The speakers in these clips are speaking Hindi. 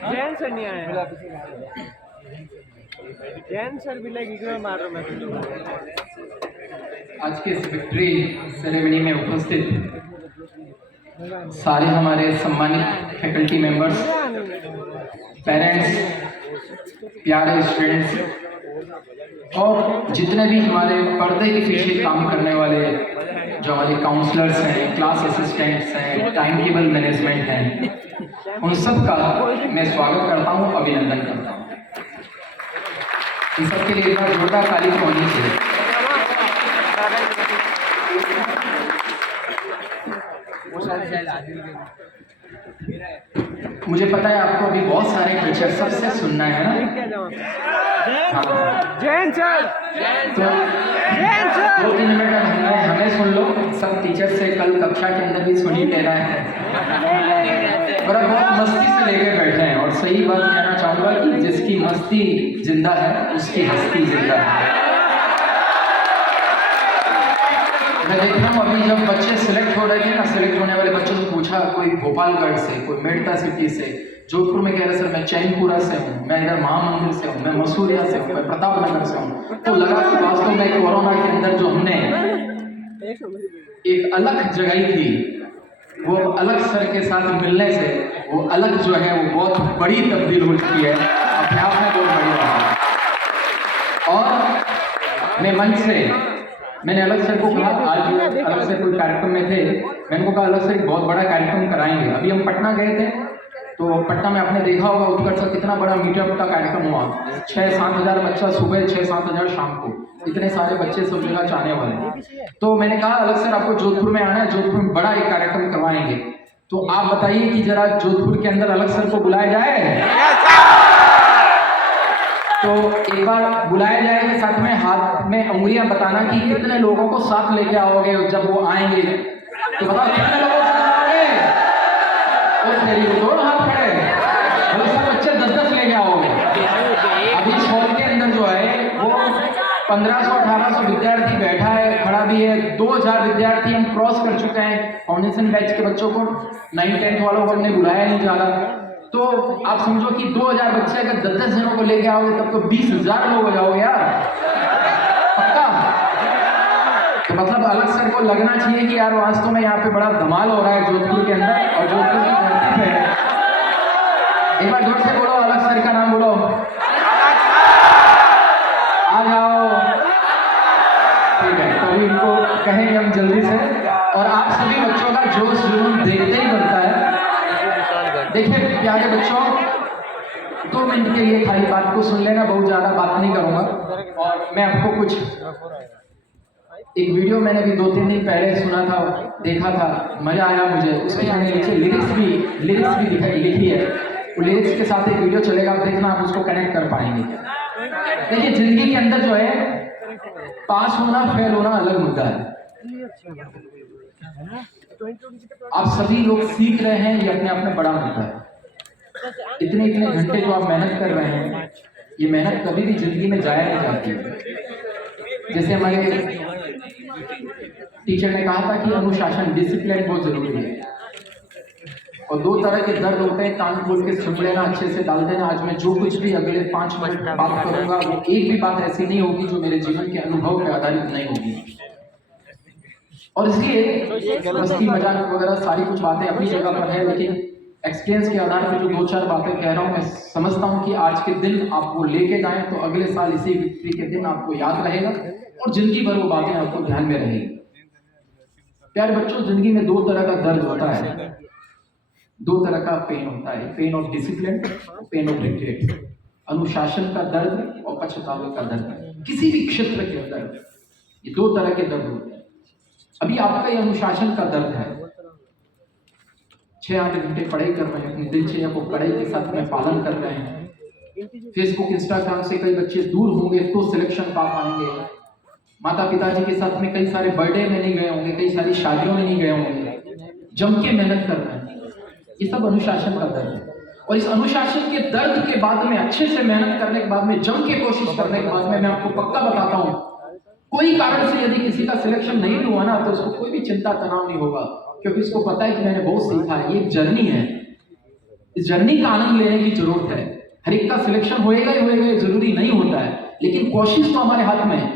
जैन सर नहीं आया। जैन सर भी लगी क्यों मार रहा मैं। आज के इस विक्ट्री सेरेमनी में उपस्थित सारे हमारे सम्मानित फैकल्टी मेंबर्स, पेरेंट्स, प्यारे स्टूडेंट्स और जितने भी हमारे पर्दे के पीछे काम करने वाले जो हमारे काउंसलर्स हैं, क्लास असिस्टेंट्स हैं, टाइम टेबल मैनेजमेंट हैं, उन सब का मैं स्वागत करता हूँ, अभिनंदन करता हूँ। इन सब के लिए एक बार जोरदार ताली तो होनी चाहिए। मुझे पता है आपको अभी बहुत सारे टीचर सबसे सुनना है ना। जैन सर, तो 2-3 मिनट हमें सुन लो, सब टीचर से कल कक्षा के अंदर भी सुन ही लेना है। और अब बहुत मस्ती से लेके बैठे हैं और सही बात कहना चाहूँगा कि जिसकी मस्ती जिंदा है उसकी हस्ती जिंदा है। मैं देख रहा हूँ अभी जब बच्चे सिलेक्ट हो रहे थे ना, सिलेक्ट होने वाले बच्चों से पूछा, कोई भोपालगढ़ से, कोई मेड़ता सिटी से, जोधपुर में कह रहे सर मैं चैनपुरा से हूँ, मैं इधर महामंदिर से हूँ, मैं मसूरिया से हूँ, मैं प्रतापनगर से हूँ। तो लगा कि वास्तव में कोरोना के अंदर जो हमने एक अलग जगाई थी, वो अलग सर के साथ मिलने से वो अलग जो है वो बहुत बड़ी तब्दील हो चुकी है, अपने आप में बहुत बड़ी बात है। और मैं मंच से मैंने अलग सर को कहा, आज अलग सर कोई कार्यक्रम में थे, मैंने को कहा अलग सर एक बहुत बड़ा कार्यक्रम कराएंगे। अभी हम पटना गए थे, तो पटना में आपने देखा होगा उत्कर्ष का कितना बड़ा मीटअप का कार्यक्रम हुआ। 6-7 हज़ार बच्चा सुबह, 6-7 हज़ार शाम को, इतने सारे बच्चे सब जगह चाहने वाले। तो मैंने कहा अलग सर आपको जोधपुर में आना है, जोधपुर में बड़ा एक कार्यक्रम करवाएंगे। तो आप बताइए कि जरा जोधपुर के अंदर अलग सर को बुलाया जाए। तो एक बार बुलाया जाएगा, साथ में हाथ में उंगलियां बताना कि कितने लोगों को साथ लेके आओगे जब वो आएंगे। तो बताओ कितने लोगों को साथ आओगे? और तेरी दोनों हाथ खड़े, और सब बच्चे 10-10 लेके आओगे। अभी इस हॉल के अंदर जो है वो 1500-1800 विद्यार्थी बैठा है, खड़ा भी है। 2000 विद्यार्थी हम क्रॉस कर चुके हैं। फाउंडेशन बैच के बच्चों को 9-10 वालों को हमने बुलाया नहीं जा रहा। तो आप समझो कि 2000 बच्चे अगर 10-10 जनों को लेके आओगे तब तो 20,000 लोग हो जाओगे यार, पक्का। तो मतलब अलग सर को लगना चाहिए कि यार वास्तव में यहाँ पे बड़ा धमाल हो रहा है जोधपुर के अंदर और जोधपुर की धरती पे। एक बार जोर से बोलो, अलग सर का नाम बोलो, आ जाओ। ठीक है, तो इनको कहेंगे हम जल्दी से। और आप सभी बच्चों का जोश जुनून देखते ही बनता है। देखिए प्यारे बच्चों, 2 मिनट के लिए खाली बात को सुन लेना, बहुत ज़्यादा बात नहीं करूँगा। और मैं आपको कुछ एक वीडियो मैंने भी 2-3 दिन पहले सुना था, देखा था, मज़ा आया मुझे। उसके मैंने नीचे लिरिक्स भी लिखी है। वो लिरिक्स के साथ एक वीडियो चलेगा, आप देखना, आप उसको कनेक्ट कर पाएंगे। देखिए जिंदगी के अंदर जो है पास होना फेल होना अलग मुद्दा है। आप सभी लोग सीख रहे हैं, ये अपने आप में बड़ा मुद्दा है। इतने घंटे जो आप मेहनत कर रहे हैं, ये मेहनत कभी भी जिंदगी में जाया नहीं जाती। जैसे हमारे टीचर ने कहा था कि अनुशासन, डिसिप्लिन बहुत जरूरी है। और 2 तरह के दर्द होते हैं, कान खोल के सुन लेना, अच्छे से डाल देना। आज मैं जो कुछ भी अगले 5 मिनट बात करूंगा वो एक भी बात ऐसी नहीं होगी जो मेरे जीवन के अनुभव पर आधारित नहीं होगी। और इसलिए मस्ती मजाक वगैरह सारी कुछ बातें अपनी जगह पर है, लेकिन एक्सपीरियंस के आधार पर जो 2-4 बातें कह रहा हूँ, मैं समझता हूँ कि आज के दिन आप वो लेके जाएं तो अगले साल इसी विक्ट्री के दिन आपको याद रहेगा और जिंदगी भर वो बातें आपको ध्यान में रहेगी। प्यारे बच्चों, जिंदगी में 2 तरह का दर्द होता है, 2 तरह का पेन होता है, pain of discipline, pain of regret. अनुशासन का दर्द और पछतावे का दर्द। किसी भी क्षेत्र के अंदर ये 2 तरह के दर्द होते हैं। अभी आपका ये अनुशासन का दर्द है, 6-8 घंटे पढ़ाई कर रहे हैं, अपनी दिनचर्या को कड़ाई के साथ में पालन कर रहे हैं। फेसबुक इंस्टाग्राम से कई बच्चे दूर होंगे तो सिलेक्शन पा पाएंगे। माता पिताजी के साथ में कई सारे बर्थडे में नहीं गए होंगे, कई सारी शादियों में नहीं गए होंगे, जम के मेहनत कर रहे हैं। ये सब अनुशासन का दर्द है। और इस अनुशासन के दर्द के बाद में, अच्छे से मेहनत करने के बाद में, जम के कोशिश करने के बाद में, मैं आपको पक्का बताता हूँ, कोई कारण से यदि किसी का सिलेक्शन नहीं हुआ ना, तो उसको कोई भी चिंता तनाव नहीं होगा, क्योंकि उसको पता है कि मैंने बहुत सीखा है। ये एक जर्नी है, इस जर्नी का आनंद लेने की जरूरत है। हर एक का सिलेक्शन होएगा ही होएगा, ये जरूरी नहीं होता है, लेकिन कोशिश तो हमारे हाथ में है।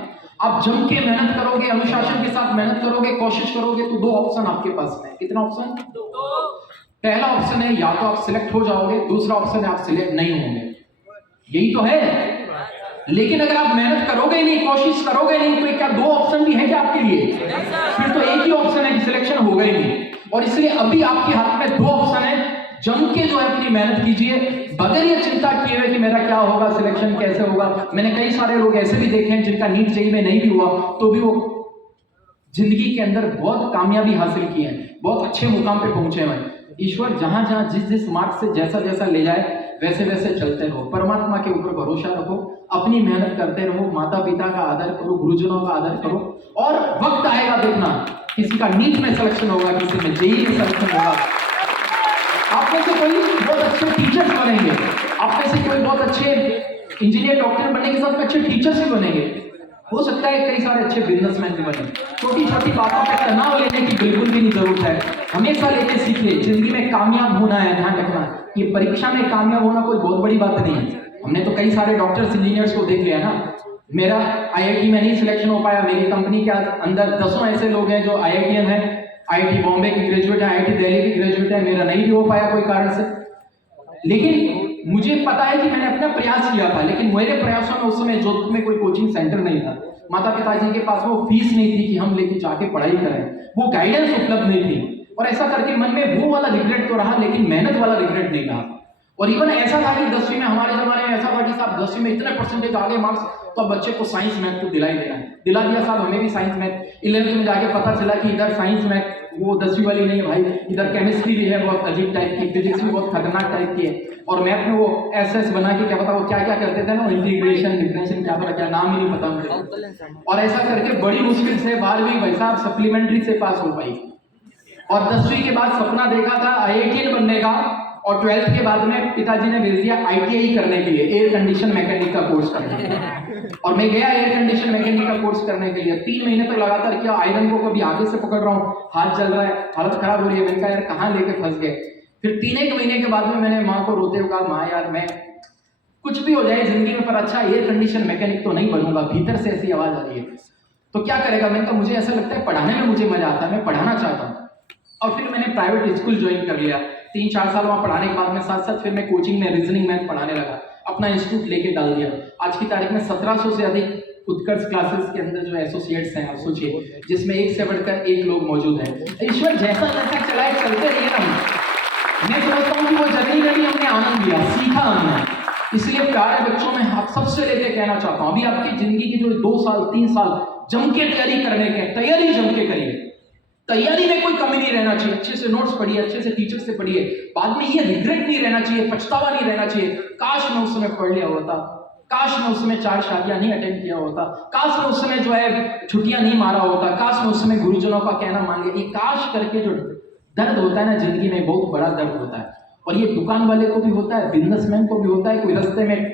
आप जम के मेहनत करोगे, अनुशासन के साथ मेहनत करोगे, कोशिश करोगे, तो 2 ऑप्शन आपके पास में। कितना ऑप्शन? 2। पहला ऑप्शन है या तो आप सिलेक्ट हो जाओगे, दूसरा ऑप्शन है आप सिलेक्ट नहीं होंगे। यही तो है। लेकिन अगर आप मेहनत करोगे ही नहीं, कोशिश करोगे नहीं, तो क्या 2 ऑप्शन भी है क्या आपके लिए? फिर तो एक ही ऑप्शन है कि सिलेक्शन होगा ही नहीं। और इसलिए अभी आपके हाथ में 2 ऑप्शन है। जम के जो है अपनी मेहनत कीजिए, बगैर ये चिंता किए हुए कि मेरा क्या होगा, सिलेक्शन कैसे होगा। मैंने कई सारे लोग ऐसे भी देखे हैं जिनका नीट जेईई में नहीं भी हुआ तो भी वो जिंदगी के अंदर बहुत कामयाबी हासिल की है, बहुत अच्छे मुकाम पे पहुंचे हैं। ईश्वर जहां जहां जिस जिस मार्ग से जैसा जैसा ले जाए वैसे वैसे चलते रहो, परमात्मा के ऊपर भरोसा रखो, अपनी मेहनत करते रहो, माता पिता का आदर करो, गुरुजनों का आदर करो, और वक्त आएगा देखना, किसी का नीट में सिलेक्शन होगा, किसी में जेईई में सिलेक्शन होगा। आप में से कोई बहुत अच्छे टीचर्स बनेंगे, आप में से कोई बहुत अच्छे इंजीनियर डॉक्टर बनने के साथ में अच्छे टीचर्स भी बनेंगे। हो सकता है कई सारे अच्छे बिजनेसमैन भी बने। छोटी छोटी बातों पर तनाव लेने की बिल्कुल भी नहीं जरूरत है, हमेशा लेके सीखिए। जिंदगी में कामयाब होना है, ध्यान रखना, ये परीक्षा में कामयाब होना कोई बहुत बड़ी बात नहीं है। हमने तो कई सारे डॉक्टर्स इंजीनियर्स को देख लिया ना। मेरा आईआईटी में नहीं सिलेक्शन हो पाया, मेरी कंपनी के अंदर 10 ऐसे लोग हैं जो आईआईटीएन है, आईआईटी बॉम्बे की ग्रेजुएट है, आईआईटी दिल्ली की ग्रेजुएट है, मेरा नहीं भी हो पाया कोई कारण से। लेकिन मुझे पता है कि मैंने अपना प्रयास किया था, लेकिन मेरे प्रयासों में उस समय जोधपुर में कोई कोचिंग सेंटर नहीं था, माता पिताजी के पास वो फीस नहीं थी कि हम लेके जाके पढ़ाई करें, वो गाइडेंस उपलब्ध नहीं थी। और ऐसा करके मन में वो वाला रिग्रेट तो रहा, लेकिन मेहनत वाला रिग्रेट नहीं रहा। और इवन ऐसा था कि 10वीं में, हमारे जमाने में ऐसा था कि साहब 10वीं में इतने परसेंटेज आगे मार्क्स, तो बच्चे को साइंस मैथ को दिला दिया साहब, हमें भी साइंस मैथ। 11th में जाके पता चला कि इधर साइंस मैथ वो 10वीं वाली नहीं है भाई, इधर केमिस्ट्री भी है बहुत अजीब टाइप की, फिजिक्स भी बहुत खतरनाक टाइप की है, और मैथ में वो एस बना के क्या पता वो क्या क्या करते थे ना, इंटीग्रेशन डिफरेंशिएशन क्या पता क्या नाम ही नहीं पता मुझे। और ऐसा करके बड़ी मुश्किल से 12वीं भाई साहब सप्लीमेंट्री से पास हो पाई। और 10वीं के बाद सपना देखा था आईआईटीएन बनने का, और 12th के बाद में पिताजी ने भेज दिया आईटीआई करने के लिए, एयर कंडीशन मैकेनिक का कोर्स करने के लिए। और मैं गया एयर कंडीशन मैकेनिक का कोर्स करने के लिए। 3 महीने तक लगातार किया, आयरन को कभी आगे से पकड़ रहा हूँ, हाथ जल रहा है, हालत खराब हो रही है, मैंने कहा यार कहाँ लेके फंस गए। फिर 3 महीने के बाद में मैंने माँ को रोते हुए कहा, माँ यार मैं कुछ भी हो जाए जिंदगी में, पर अच्छा एयर कंडीशन मैकेनिक तो नहीं बनूंगा। भीतर से ऐसी आवाज आ रही है, तो क्या करेगा। मैंने कहा मुझे ऐसा लगता है पढ़ाने में मुझे मजा आता है, मैं पढ़ाना चाहता हूँ। और फिर मैंने प्राइवेट स्कूल ज्वाइन कर लिया। 3-4 साल वहाँ पढ़ाने के बाद में साथ साथ फिर मैं कोचिंग में रीजनिंग मैथ पढ़ाने लगा, अपना इंस्टीट्यूट लेके डाल दिया। आज की तारीख में 1700 से अधिक उत्कर्ष क्लासेस के अंदर जो एसोसिएट्स हैं, आप सोचिए, जिसमें एक से बढ़कर एक लोग मौजूद हैं। ईश्वर जैसा जैसा चलाए चलते रहिए ना। मैं समझता हूँ कि वो जर्नी में भी हमने आनंद लिया, सीखा हमने। इसलिए प्यारे बच्चों में आप सबसे लेके कहना चाहता हूँ, अभी आपकी जिंदगी की जो 2 साल 3 साल जम के तैयारी करने के, तैयारी जम के करिए। तैयारी में कोई कमी नहीं रहना चाहिए, अच्छे से नोट्स पढ़िए, अच्छे से टीचर से पढ़िए। बाद में ये रिग्रेट नहीं रहना चाहिए, पछतावा नहीं रहना चाहिए, काश मैं उस समय पढ़ लिया होता, काश मैं उस समय 4 शादियां नहीं अटेंड किया होता, काश मैं उस समय जो है छुट्टियां नहीं मारा होता, काश मैं उस समय गुरुजनों का कहना मान लिया। ये काश करके जो दर्द होता है ना जिंदगी में, बहुत बड़ा दर्द होता है। और ये दुकान वाले को भी होता है, बिजनेसमैन को भी होता है। कोई रास्ते में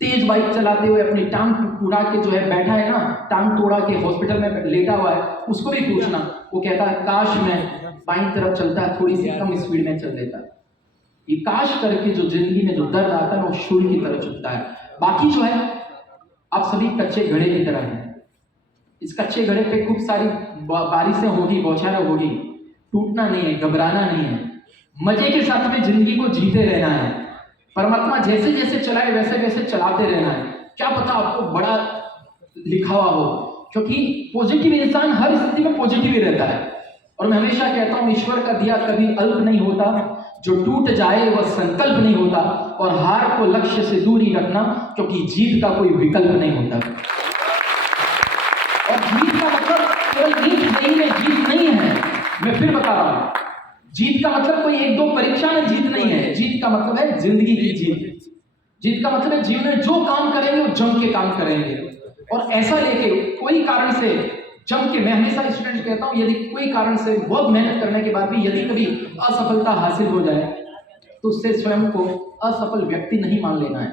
तेज बाइक चलाते हुए अपनी टांग टूटा के जो है बैठा है ना, टांग तोड़ा के हॉस्पिटल में लेटा हुआ है, उसको भी पूछना, वो कहता है काश मैं बाईं तरफ चलता है, थोड़ी सी कम स्पीड में चल देता। ये काश करके जो जिंदगी में जो दर्द आता है वो शूल की तरफ झुकता है। बाकी जो है आप सभी कच्चे घड़े की तरह हैं। इस कच्चे घड़े पे खूब सारी बारिशें होगी, बौछारें होगी, टूटना नहीं है, घबराना नहीं है, मजे के साथ में जिंदगी को जीते रहना है। परमात्मा जैसे जैसे चलाए वैसे वैसे चलाते रहना है। क्या पता आपको बड़ा लिखा हुआ हो, क्योंकि पॉजिटिव इंसान हर स्थिति में पॉजिटिव ही रहता है। और मैं हमेशा कहता हूं ईश्वर का दिया कभी अल्प नहीं होता, जो टूट जाए वह संकल्प नहीं होता, और हार को लक्ष्य से दूर ही रखना, क्योंकि जीत का कोई विकल्प नहीं होता। और जीत का मतलब केवल नीट जेईई में जीत नहीं है, मैं फिर बता रहा हूं, जीत का मतलब कोई 1-2 परीक्षा में जीत नहीं है। जीत का मतलब है जिंदगी की जीत। जीत का मतलब है जीवन में जो काम करेंगे वो जम के काम करेंगे, और ऐसा लेके कोई कारण से जम के। मैं हमेशा स्टूडेंट कहता हूं, यदि कोई कारण से बहुत मेहनत करने के बाद भी यदि कभी असफलता हासिल हो जाए, तो उससे स्वयं को असफल व्यक्ति नहीं मान लेना है।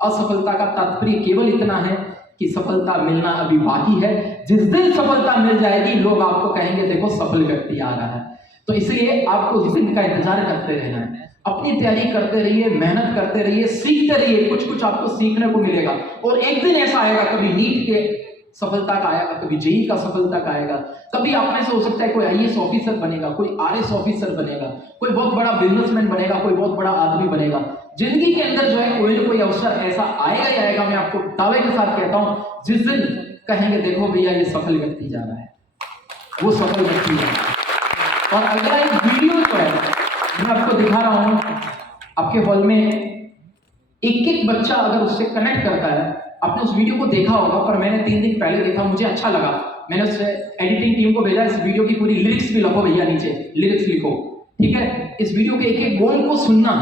असफलता का तात्पर्य केवल इतना है कि सफलता मिलना अभी बाकी है। जिस दिन सफलता मिल जाएगी, लोग आपको कहेंगे देखो सफल व्यक्ति आ रहा है। तो इसलिए आपको इस दिन का इंतजार करते रहना है। अपनी तैयारी करते रहिए, मेहनत करते रहिए, सीखते रहिए, कुछ कुछ आपको सीखने को मिलेगा। और एक दिन ऐसा आएगा, कभी नीट के सफलता का आएगा, कभी जेई का सफलता का आएगा, कभी आप में से हो सकता है कोई आईएएस ऑफिसर बनेगा, कोई आरएस ऑफिसर बनेगा, कोई बहुत बड़ा बिजनेसमैन बनेगा, कोई बहुत बड़ा आदमी बनेगा। जिंदगी के अंदर जो है कोई ना कोई अवसर ऐसा आएगा ही आएगा। मैं आपको दावे के साथ कहता हूं, जिस दिन कहेंगे देखो भैया ये सफल व्यक्ति जा रहा है, वो सफल व्यक्ति है। और अगला एक वीडियो जो है मैं आपको दिखा रहा हूं, आपके हॉल में एक एक बच्चा अगर उससे कनेक्ट करता है, आपने उस वीडियो को देखा होगा, पर मैंने 3 दिन पहले देखा, मुझे अच्छा लगा। मैंने उससे एडिटिंग टीम को भेजा, इस वीडियो की पूरी लिरिक्स भी लिखो भैया, नीचे लिरिक्स लिखो, ठीक है। इस वीडियो के एक एक बोल को सुनना,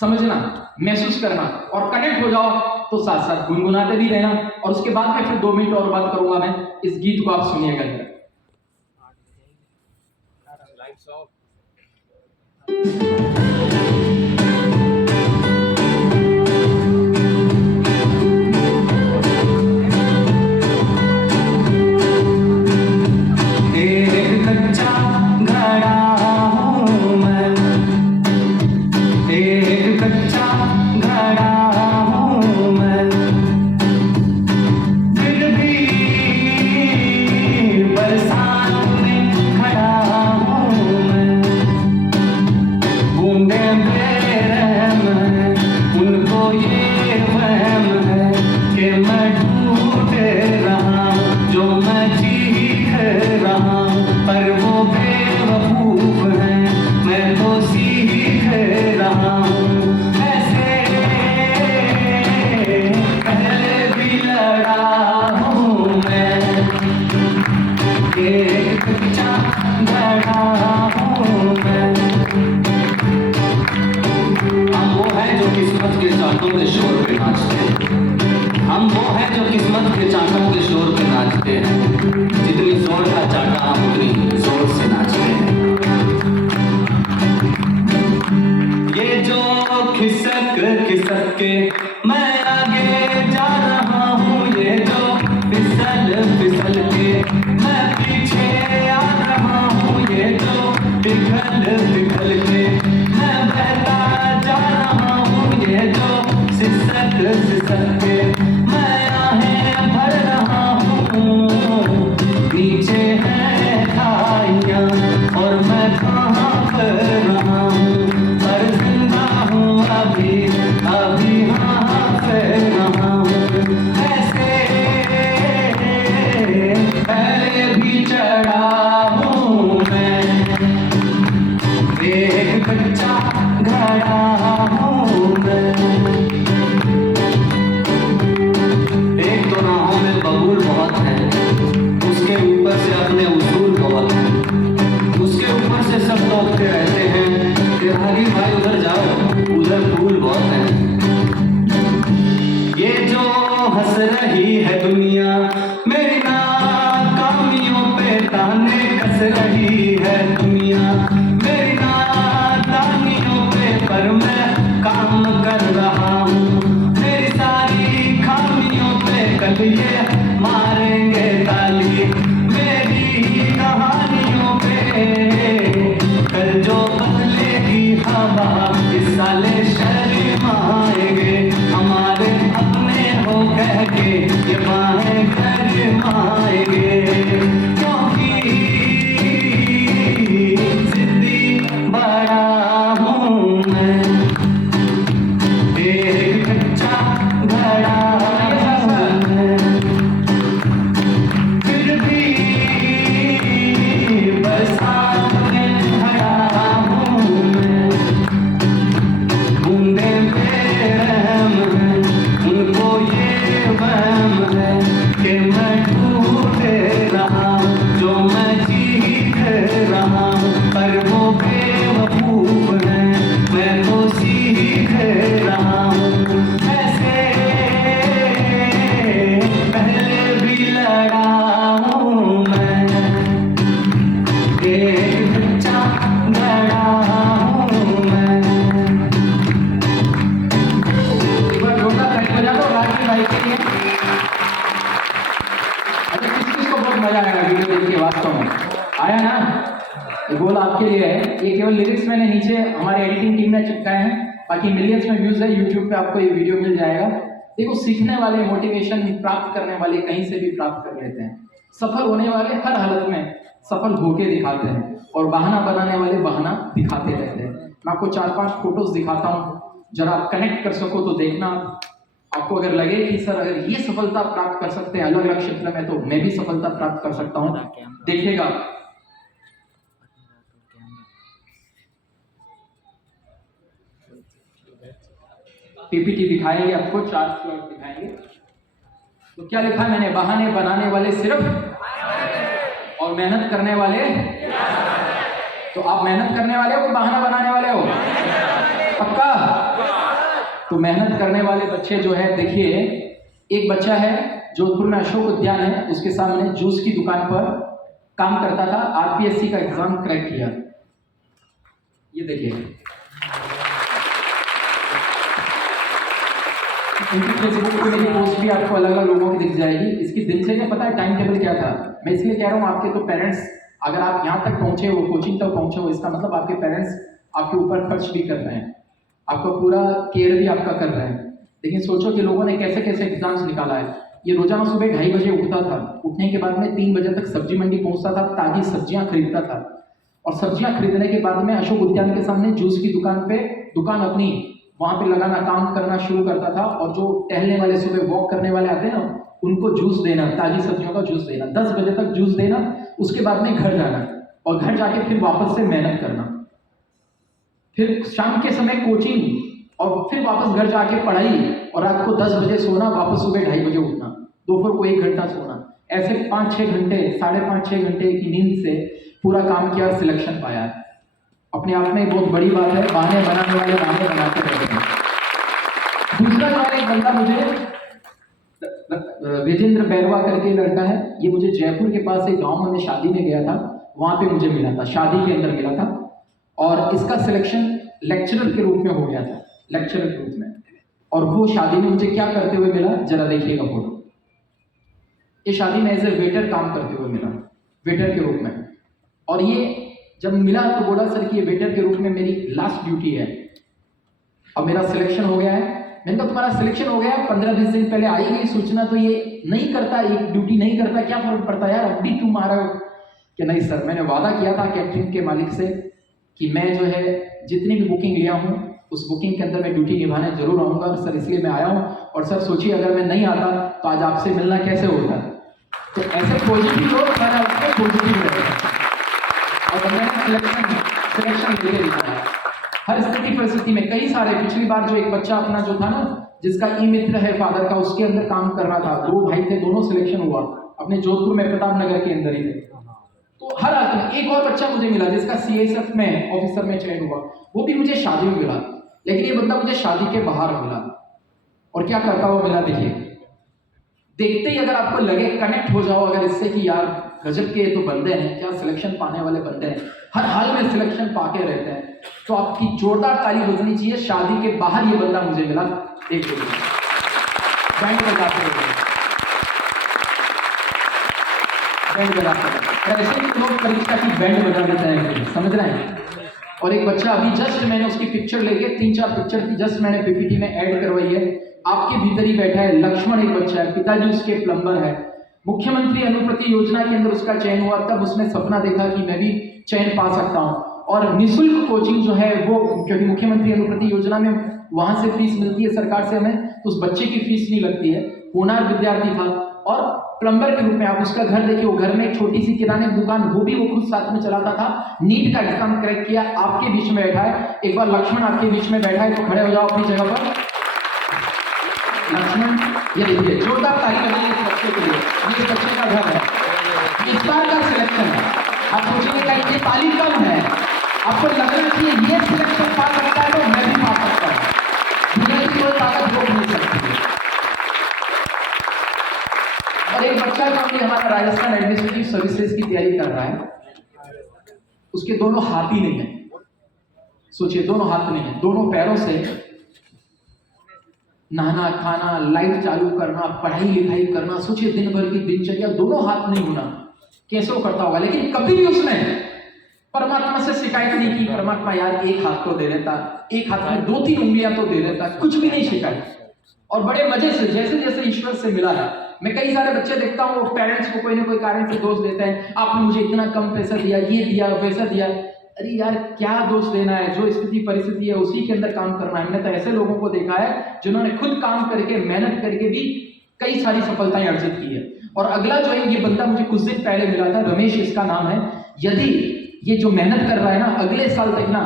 समझना, महसूस करना और कनेक्ट हो जाओ, तो साथ साथ गुनगुनाते भी रहना। और उसके बाद में फिर 2 मिनट और बात करूंगा मैं। इस गीत को आप सुनिएगा। हम वो हैं जो किस्मत के चांटों के शोर पे नाचते हैं। जितनी जोर का चाटा हम उतनी जोर से नाचते हैं। ये जो खिसक खिसक के मैं आगे जा रहा हूँ, ये जो फिसल फिसल के मैं पीछे आ रहा हूँ, ये जो पिघल पिघल के मैं बहता जा रहा हूँ, ये जो सिसक सिसक के मैं आहें भर रहा हूँ। नीचे है खाइयाँ और मैं कहाँ कर रहा हूँ, पर जिंदा हूँ अभी अभी हाँ कर रहा हूँ। ऐसे पहले भी चढ़ा हूँ मैं, एक बच्चा घड़ा हूँ मैं। एक तो राहों में बबूल बहुत है, उसके ऊपर से अपने उसूल बहुत है, उसके ऊपर से सब लोग कहते हैं कि हरी भाई उधर जाओ, उधर फूल बहुत है। ये जो हंस रही है दुनिया मेरी नाकामियों पे ताने कस रही है दुनिया मेरी नादानियों पे, पर मैं काम कर रहा हूँ। मेरी सारी खामियों पे कल ये मारेंगे ताली, मेरी कहानियों पे कल जो बदलेगी हवा, इस साले शर्माएंगे हमारे अपने हो कह के ये बाहें शर्माएंगे। क्योंकि जिद्दी बड़ा हूँ मैं, एक कच्चा घड़ा हूँ मैं, फिर भी बरसात में खड़ा हूँ मैं। बूंदे बेरहम हैं, उनको ये वहम है कि मैं टूट रहा हूँ, जो मैं जीत रहा हूँ, पर वो बेवकूफ है, मैं तो सीख रहा हूँ। ऐसे पहले भी लड़ा हूँ मैं, एक बच्चा घड़ा हूँ मैं। एक बार जोरदार ताली बजा दो राजवीर भाई के लिए। अच्छा, किस किस को बहुत मजा आएगा वीडियो देख के? वास्तव में आया ना? गोल आपके लिए है। ये केवल लिरिक्स मैंने नीचे हमारे एडिटिंग टीम ने चिपकाए हैं, बाकी मिलियंस में व्यूज है, यूट्यूब पे आपको ये वीडियो मिल जाएगा। देखो, सीखने वाले, मोटिवेशन प्राप्त करने वाले कहीं से भी प्राप्त कर लेते हैं। सफल होने वाले हर हालत में सफल होके दिखाते हैं, और बहाना बनाने वाले बहाना दिखाते रहते हैं। मैं आपको 4-5 फोटोज दिखाता हूँ, जरा आप कनेक्ट कर सको तो देखना। आपको अगर लगे कि सर अगर ये सफलता प्राप्त कर सकते हैं अलग अलग क्षेत्र में, तो मैं भी सफलता प्राप्त कर सकता हूँ, देखिएगा। पीपीटी दिखाएंगे आपको, 4 स्लाइड दिखाएंगे। तो क्या लिखा है मैंने? बहाने बनाने वाले सिर्फ और मेहनत करने वाले। तो आप मेहनत करने वाले हो कि बहाना बनाने वाले हो? पक्का? तो मेहनत करने वाले बच्चे जो है, देखिए एक बच्चा है जोधपुर में अशोक उद्यान है, उसके सामने जूस की दुकान पर काम करता था, आरपीएससी का एग्जाम क्रैक किया। ये देखिए, इनकी फेसबुक पे मेरी पोस्ट भी आपको अलग अलग लोगों की दिख जाएगी। इसकी दिनचर्या पता है, टाइम टेबल क्या था? मैं इसलिए कह रहा हूँ, आपके तो पेरेंट्स, अगर आप यहाँ तक पहुंचे हो, कोचिंग तक पहुंचे हो, इसका मतलब आपके पेरेंट्स आपके ऊपर खर्च भी कर रहे हैं, आपका पूरा केयर भी आपका कर रहे हैं। लेकिन सोचो कि लोगों ने कैसे कैसे एग्जाम्स निकाला है। ये रोजाना सुबह 2:30 बजे उठता था, उठने के बाद में 3 बजे तक सब्जी मंडी पहुंचता था, ताजी सब्जियां खरीदता था, और सब्जियां खरीदने के बाद में अशोक उद्यान के सामने जूस की दुकान अपनी वहां पे लगाना, काम करना शुरू करता था। और जो टहलने वाले, सुबह वॉक करने वाले आते हैं ना, उनको जूस देना, ताजी सब्जियों का जूस देना, 10 बजे तक जूस देना, उसके बाद में घर जाना, और घर जाके फिर वापस से मेहनत करना, फिर शाम के समय कोचिंग, और फिर वापस घर जाके पढ़ाई, और रात को 10 बजे सोना, वापस सुबह 2:30 बजे उठना, दोपहर को 1 घंटा सोना। ऐसे 5-6 घंटे, 5.5-6 घंटे की नींद से पूरा काम किया और सिलेक्शन पाया। अपने आप में बहुत बड़ी बात है। बहाने बनाने वाले बहाने बनाते रहते हैं। दूसरा जो है, एक बंदा मुझे, विजेंद्र बैरवा करके लड़का है, ये मुझे जयपुर के पास एक गांव में मैं शादी में गया था, वहां पे मुझे मिला था, शादी के अंदर मिला था, और इसका सिलेक्शन लेक्चरर के रूप में हो गया था, लेक्चरर के रूप में। और वो शादी में मुझे क्या करते हुए मिला, जरा देखिएगा फोटो। ये शादी में एज ए वेटर काम करते हुए मिला, वेटर के रूप में। और ये जब मिला तो बोला, सर कि ये वेटर के रूप में मेरी लास्ट ड्यूटी है, अब मेरा सिलेक्शन हो गया है। मैंने कहा तुम्हारा सिलेक्शन हो गया, 15-20 दिन पहले आई गई सूचना, तो ये नहीं करता, एक ड्यूटी नहीं करता, क्या फर्क पड़ता यार, अब भी तुम आ रहे हो? कि नहीं सर, मैंने वादा किया था कैटरिंग के मालिक से कि मैं जो है जितनी भी बुकिंग लिया हूँ, उस बुकिंग के अंदर मैं ड्यूटी निभाने जरूर आऊँगा सर, इसलिए मैं आया हूँ। और सर सोचिए, अगर मैं नहीं आता तो आज आपसे मिलना कैसे होता। तो ऐसे पॉजिटिव लोग मैंने आपको पॉजिटिव रहे, और मैंने सिलेक्शन लेके दिखाया हर स्थिति परिस्थिति में। कई सारे, पिछली बार जो एक बच्चा अपना जो था ना, जिसका ई मित्र है फादर का, उसके अंदर काम कर रहा था, 2 भाई थे, दोनों सिलेक्शन हुआ अपने जोधपुर में, प्रताप नगर के अंदर ही थे। तो हर हालत में एक और बच्चा मुझे मिला जिसका सीएसएफ में ऑफिसर में चयन हुआ, वो भी मुझे शादी में मिला। लेकिन ये बंदा मुझे शादी के बाहर मिला, और क्या करता हुआ मिला, देखिए। देखते ही अगर आपको लगे, कनेक्ट हो जाओ अगर इससे कि यार गजब के तो बंदे हैं, क्या सिलेक्शन पाने वाले बंदे हैं, हर हाल में सिलेक्शन पाके रहते हैं, तो आपकी जोरदार ताली बजनी चाहिए। शादी के बाहर ये बंदा मुझे मिला, एक बैंड बजाते हुए, बैंड बजाते हुए, ऐसे ही लोग परीक्षा की बैंड बजा देते हैं, समझ रहे हैं। और एक बच्चा, अभी जस्ट मैंने उसकी पिक्चर लेके, 3-4 पिक्चर की जस्ट मैंने पीपीटी में ऐड करवाई है, आपके भीतर ही बैठा है। लक्ष्मण एक बच्चा है, पिताजी उसके प्लम्बर है, मुख्यमंत्री अनुप्रति योजना के अंदर उसका चयन हुआ, तब उसने सपना देखा कि मैं भी चयन पा सकता हूं। और निःशुल्क कोचिंग जो है वो, क्योंकि मुख्यमंत्री अनुप्रति योजना में वहां से फीस मिलती है सरकार से हमें, तो उस बच्चे की फीस नहीं लगती है। होनहार विद्यार्थी था, और प्लम्बर के रूप में आप उसका घर देखिए, वो घर में एक छोटी सी किराने की दुकान, वो भी वो खुद साथ में चलाता था। नीट का एग्जाम क्रैक किया, आपके बीच में बैठा है। एक बार लक्ष्मण आपके बीच में बैठा है, तो खड़े हो जाओ अपनी जगह पर। लक्ष्मण, ये देखिए, जोरदार ताली बजाइए इस बच्चे के लिए। ये बच्चे का घर है, इस बार का सिलेक्शन है। आप सोचेंगे क्या ये ताली कम है, आपको लग रहा है कि ये सिलेक्शन पा सकता है, तो मैं भी पा सकता हूँ। दुनिया की कोई ताकत रोक नहीं सकती। और एक बच्चा जो अभी हमारा राजस्थान एडमिनिस्ट्रेटिव सर्विसेज की तैयारी कर रहा है, उसके दोनों हाथ ही नहीं है। सोचिए, दोनों हाथ नहीं है, दोनों पैरों से नहाना, खाना, लाइट चालू करना, पढ़ाई लिखाई करना, सोचिए दिन भर की दिनचर्या, दोनों हाथ नहीं होना, कैसे वो करता होगा। लेकिन कभी भी उसने परमात्मा से शिकायत नहीं की, परमात्मा यार एक हाथ तो दे देता, एक हाथ में 2-3 उंगलियां तो दे देता, कुछ भी नहीं शिकायत। और बड़े मजे से जैसे जैसे ईश्वर से मिला है। मैं कई सारे बच्चे देखता हूँ, वो पेरेंट्स को कोई ना कोई कारण से दोष देते हैं, आपने मुझे इतना कम पैसा दिया, ये दिया वैसा दिया। अरे यार क्या दोष देना है, जो स्थिति परिस्थिति है उसी के अंदर काम करना है। हमने तो ऐसे लोगों को देखा है जिन्होंने खुद काम करके मेहनत करके भी कई सारी सफलताएं अर्जित की है। और अगला जो है ये बंदा मुझे कुछ दिन पहले मिला था, रमेश इसका नाम है। यदि ये जो मेहनत कर रहा है ना, अगले साल तक ना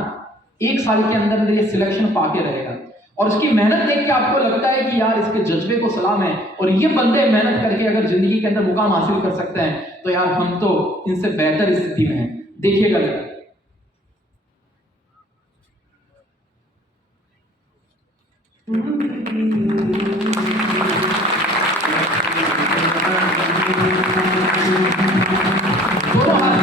1 साल के अंदर ये सिलेक्शन पाके रहेगा। और उसकी मेहनत देख के आपको लगता है कि यार इसके जज्बे को सलाम है। और ये बंदे मेहनत करके अगर जिंदगी के अंदर मुकाम हासिल कर सकते हैं तो यार हम तो इनसे बेहतर स्थिति में हैं। देखिएगा दोनों हाथ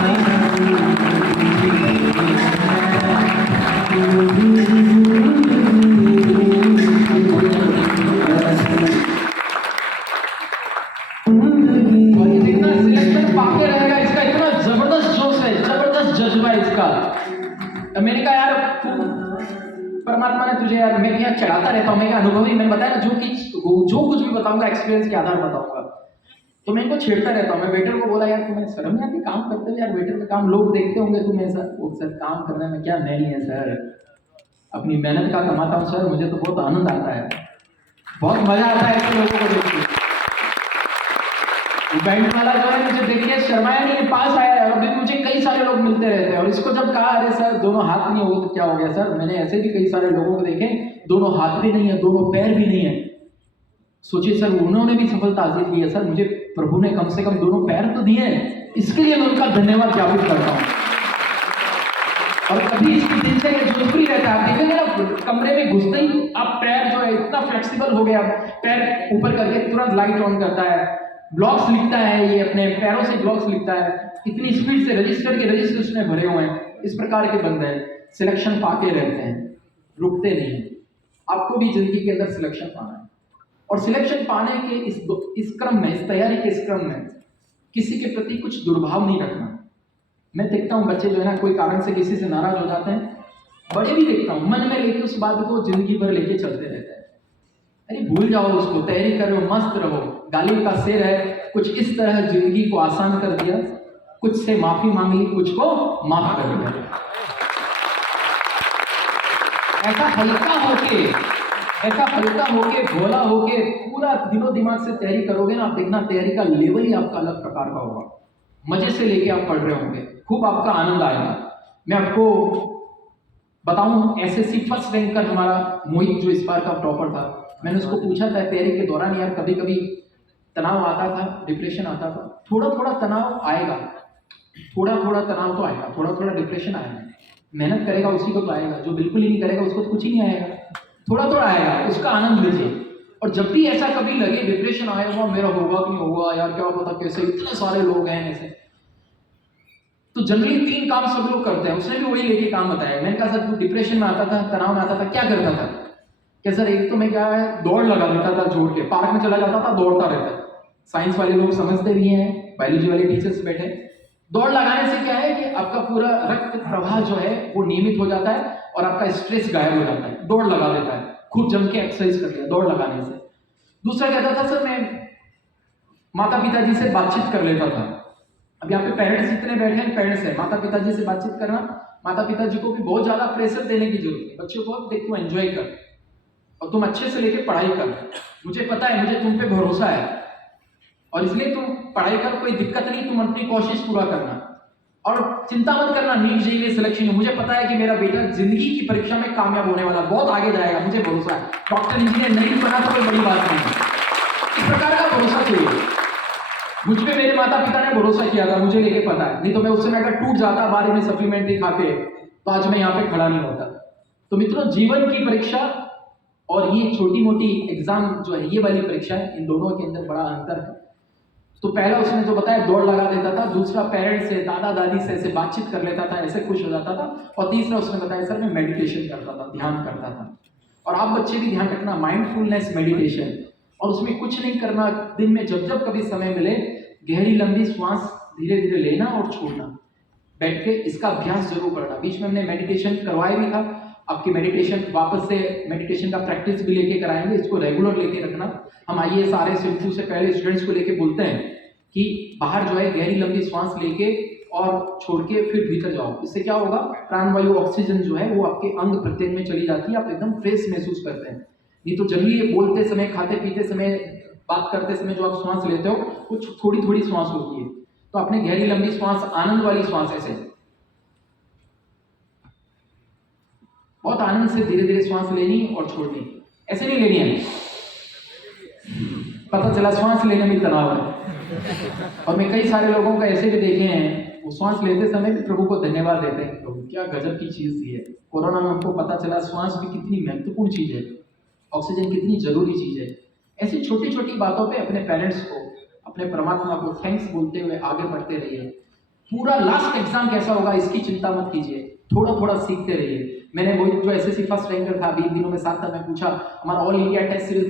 मैंने कहा यार परमात्मा ने तुझे यार, मैं यहाँ चढ़ाता रहता हूँ, मैं क्या अनुभवी, मैंने बताया ना जो कुछ भी बताऊंगा एक्सपीरियंस के आधार बताऊंगा। तो मैं इनको छेड़ता रहता हूँ। मैं वेटर को बोला यार तुम्हें शर्म नहीं आती काम करते हुए, यार वेटर का काम लोग देखते होंगे तुम ऐसा। वो सर काम करने में क्या नहीं है सर, अपनी मेहनत का कमाता हूँ सर, मुझे तो बहुत आनंद आता है, बहुत मजा आता है ऐसे लोगों को देख के। बैंक वाला जो है मुझे देख के शर्माया नहीं, पास आया है। अभी मुझे कई सारे लोग मिलते रहते हैं और इसको जब कहा अरे सर दोनों हाथ नहीं होगी तो क्या हो गया सर, मैंने ऐसे भी कई सारे लोगों को देखे दोनों हाथ भी नहीं है, दोनों पैर भी नहीं है। सोचिए सर उन्होंने भी सफलता हासिल की है। सर मुझे प्रभु ने कम से कम दोनों पैर तो दिए हैं, इसके लिए मैं उनका धन्यवाद ज्ञापित करता हूँ। और कभी इसकी दिनचर्या जोधपुरी रहता है, आप देखेंगे ना कमरे में घुसते ही आप पैर जो है इतना फ्लेक्सिबल हो गया, पैर ऊपर करके तुरंत लाइट ऑन करता है, ब्लॉक्स लिखता है, ये अपने पैरों से ब्लॉक्स लिखता है, इतनी स्पीड से रजिस्टर के रजिस्टर उसमें भरे हुए हैं। इस प्रकार के बंदे हैं, सिलेक्शन पाके रहते हैं, रुकते नहीं हैं। आपको भी जिंदगी के अंदर सिलेक्शन पाना है और सिलेक्शन पाने के इस क्रम में, इस तैयारी के इस क्रम में किसी के प्रति कुछ दुर्भाव नहीं रखना। मैं देखता हूँ बच्चे जो है ना कोई कारण से किसी से नाराज हो जाते हैं, बड़े भी देखता हूँ मन में लेके उस बात को जिंदगी भर लेके चलते रहते हैं। अरे भूल जाओ उसको, तैयारी करो, मस्त रहो। गालिब का शेर है, कुछ इस तरह जिंदगी को आसान कर दिया, कुछ से माफी मांग ली, कुछ को माफ कर दिया। ऐसा हल्का होके भोला होके पूरा दिलो दिमाग से तैयारी करोगे ना, आप देखना तैयारी का लेवल ही आपका अलग प्रकार का होगा। मजे से लेके आप पढ़ रहे होंगे, खूब आपका आनंद आएगा। मैं आपको बताऊं एसएससी फर्स्ट रैंक कर हमारा मोहित जो इस बार का टॉपर था, मैंने उसको पूछा था तैयारी के दौरान यार कभी कभी तनाव आता था, डिप्रेशन आता था। थोड़ा थोड़ा तनाव आएगा, थोड़ा थोड़ा तनाव तो आएगा, थोड़ा थोड़ा डिप्रेशन आएगा। मेहनत करेगा उसी को तो आएगा, जो बिल्कुल ही नहीं करेगा उसको तो कुछ ही नहीं आएगा। थोड़ा थोड़ा आएगा, उसका आनंद लीजिए। और जब भी ऐसा कभी लगे डिप्रेशन आएगा, मेरा होगा कि नहीं होगा यार, क्या पता कैसे, इतने सारे लोग हैं ऐसे, तो जनरली 3 काम सब लोग करते हैं। उसने भी वही लेके काम बताया। मैंने कहा सर तू डिप्रेशन में आता था, तनाव में आता था, क्या करता था? क्या सर एक तो मैं क्या है दौड़ लगा देता था, जोड़ के पार्क में चला जाता था, दौड़ता रहता। साइंस वाले लोग समझते भी हैं, बायोलॉजी वाले टीचर्स बैठे। दौड़ लगाने से क्या है कि आपका पूरा रक्त प्रवाह जो है वो नियमित हो जाता है और आपका स्ट्रेस गायब हो जाता है। दौड़ लगा देता है, खूब जम के एक्सरसाइज कर लिया दौड़ लगाने से। दूसरा कहता था सर मैं माता पिताजी से बातचीत कर लेता था। अब यहाँ पे पेरेंट्स जितने बैठे हैं पेरेंट्स है, माता पिताजी से बातचीत करना, माता पिताजी को भी बहुत ज्यादा प्रेशर देने की जरूरत है। बच्चों को देख तू एंजॉय कर और तुम अच्छे से लेके पढ़ाई कर, मुझे पता है, मुझे तुम पे भरोसा है और इसलिए तुम पढ़ाई कर, कोई दिक्कत नहीं, तुम अपनी कोशिश पूरा करना और चिंता मत करना नीट जेईई में सिलेक्शन। मुझे पता है कि मेरा बेटा जिंदगी की परीक्षा में कामयाब होने वाला, बहुत आगे जाएगा, मुझे भरोसा है। डॉक्टर इंजीनियर नहीं बना तो कोई बड़ी बात नहीं। इस प्रकार का भरोसा चाहिए। मुझ पे मेरे माता पिता ने भरोसा किया था, मुझे लेके पता है, नहीं तो मैं उस समय अगर टूट जाता बारे में सप्लीमेंट्री खा के तो आज मैं यहाँ पे खड़ा नहीं होता। तो मित्रों जीवन की परीक्षा और ये छोटी मोटी एग्जाम जो है, ये वाली परीक्षा है, इन दोनों के अंदर बड़ा अंतर है। तो पहला उसने जो बताया दौड़ लगा देता था, दूसरा पेरेंट्स से दादा दादी से ऐसे बातचीत कर लेता था, ऐसे खुश हो जाता था, और तीसरा उसने बताया सर मैं मेडिटेशन करता था, ध्यान करता था। और आप बच्चे भी ध्यान रखना, माइंडफुलनेस मेडिटेशन, और उसमें कुछ नहीं करना, दिन में जब जब कभी समय मिले गहरी लंबी श्वास धीरे धीरे लेना और छोड़ना। बैठ के इसका अभ्यास जरूर करना। बीच में हमने मेडिटेशन करवाया भी था, आपकी मेडिटेशन वापस से मेडिटेशन का प्रैक्टिस भी लेके कराएंगे, इसको रेगुलर लेके रखना। हम आइए सारे सिंपू से पहले स्टूडेंट्स को लेके बोलते हैं कि बाहर जो है गहरी लंबी सांस लेके और छोड़ के फिर भीतर जाओ। इससे क्या होगा, प्राणवायु ऑक्सीजन जो है वो आपके अंग प्रत्यंग में चली जाती है, आप एकदम फ्रेश महसूस करते हैं। नहीं तो जब ये बोलते समय, खाते पीते समय, बात करते समय जो आप श्वास लेते हो वो थोड़ी थोड़ी श्वास होती है। तो आपने गहरी लंबी श्वास, आनंद वाली श्वास ऐसे बहुत आनंद से धीरे धीरे श्वास लेनी और छोड़नी, ऐसे नहीं लेनी है। पता चला श्वास लेने में तनाव है। और मैं कई सारे लोगों को ऐसे भी देखे हैं, वो श्वास लेते समय भी प्रभु को धन्यवाद देते हैं, प्रभु क्या गजब की चीज दी है। कोरोना में हमको पता चला श्वास भी कितनी महत्वपूर्ण चीज है, ऑक्सीजन कितनी जरूरी चीज है। ऐसी छोटी छोटी बातों पे अपने पेरेंट्स को, अपने परमात्मा को थैंक्स बोलते हुए आगे बढ़ते रहिए। पूरा लास्ट एग्जाम कैसा होगा इसकी चिंता मत कीजिए, थोड़ा थोड़ा सीखते रहिए। मैंने वो जो एसएससी फर्स्ट रैंकर था, 20 दिनों में 7 था, मैं पूछा हमारा ऑल इंडिया टेस्ट सीरीज